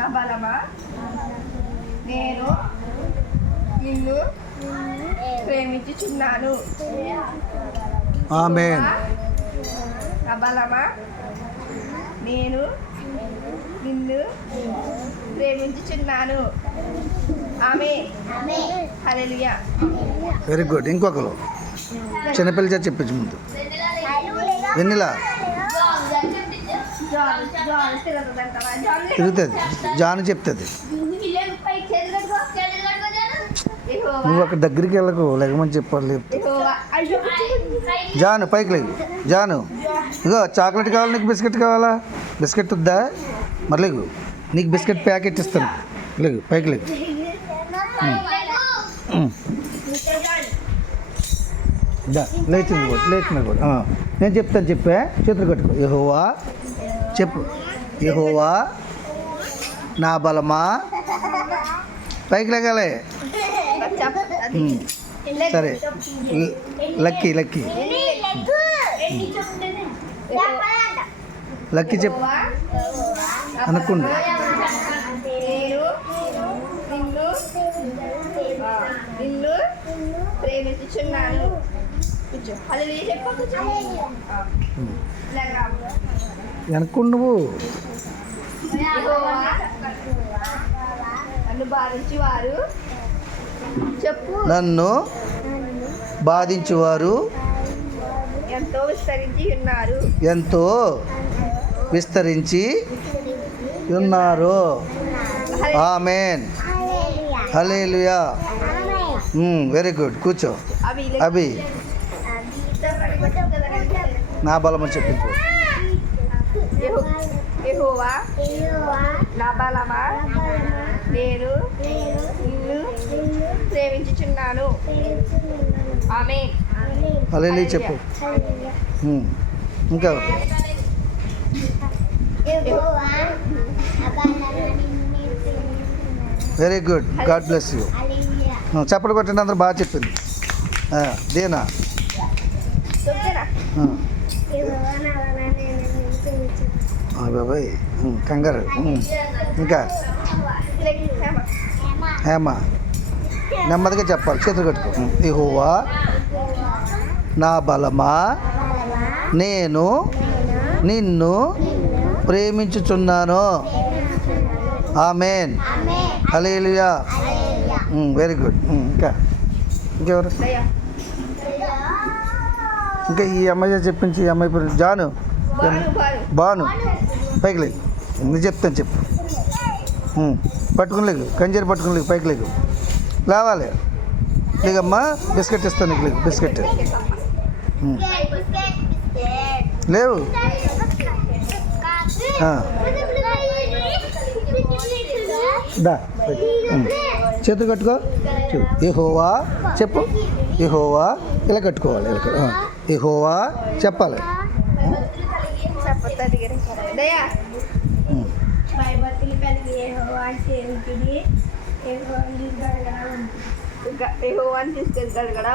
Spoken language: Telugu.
నా బలమా నేను నిన్ను ప్రేమించుచున్నాను. ఆమేన్. నా బలమా నేను నిన్ను ప్రేమించుచున్నాను. ఆమేన్. హల్లెలూయా. Very good. ఇంకొకరు చిన్నపిల్ల చేత చెప్పించు ముందు. వెన్నెలా తిరుగుతుంది. జాను చెప్తుంది. నువ్వు అక్కడ దగ్గరికి వెళ్ళకు, లేకమని చెప్పాలి. జాను పైకి లేవు. జాను ఇగో చాక్లెట్ కావాలా నీకు బిస్కెట్ కావాలా? బిస్కెట్ వద్దా? మరి లేవు, నీకు బిస్కెట్ ప్యాకెట్ ఇస్తాను. లేవు పైకి లేవు. లేచింది కూడా, లేచినా కూడా. నేను చెప్తాను, చెప్పా. చేతులు కట్టుకో. యెహోవా చెప్పు. యెహోవా నా బలమా. పైకి లేగాలి. సరే లక్కీ లక్కీ లక్కీ చెప్పు అనుకోండి. నిన్ను ప్రేమించుచున్నాను. అనుకోండి నువ్వు. నన్ను బాధించేవారు చెప్పు. నన్ను బాధించువారు ఎంతో విస్తరించి ఉన్నారు. ఎంతో విస్తరించి ఉన్నారు. ఆమేన్. హల్లెలూయా. Very good. కూర్చో. అభి నా బలమని చెప్పించు. యెహోవా నా బలమా నేను నిన్ను ప్రేమించుచున్నాను. ఆమేన్. హల్లెలూయా చెప్పు. ఇంకా very good. God bless you. చప్పట్లు కొట్టండి అందరూ. బాగా చెప్పింది. దేనా బాబాయ్ కంగారు. ఇంకా హేమా నెమ్మదిగా చెప్పాలి. చేతులు కట్టుకో. యెహోవా నా బలమా నేను నిన్ను ప్రేమించుచున్నాను. ఆమేన్. హల్లెలూయా. Very good. ఇంకెవరు? ఇంకా ఈ అమ్మాయి చెప్పించి. ఈ అమ్మాయి పేరు జాను. బాను పైకి లేవు. ఎందుకు చెప్తాను చెప్పు. పట్టుకుని లేవు. కంజీరు పట్టుకుని లేవు. పైకి లేవు. లేవాలి. లేకమ్మా బిస్కెట్ ఇస్తాను నీకు. లేవు బిస్కెట్ లేవు. దా చేతులు కట్టుకో. యెహోవా చెప్పు. యెహోవా ఇలా కట్టుకోవాలి. యెహోవా చెప్పాలి. యెహోవాని తీసుకెళ్ళి గడగడ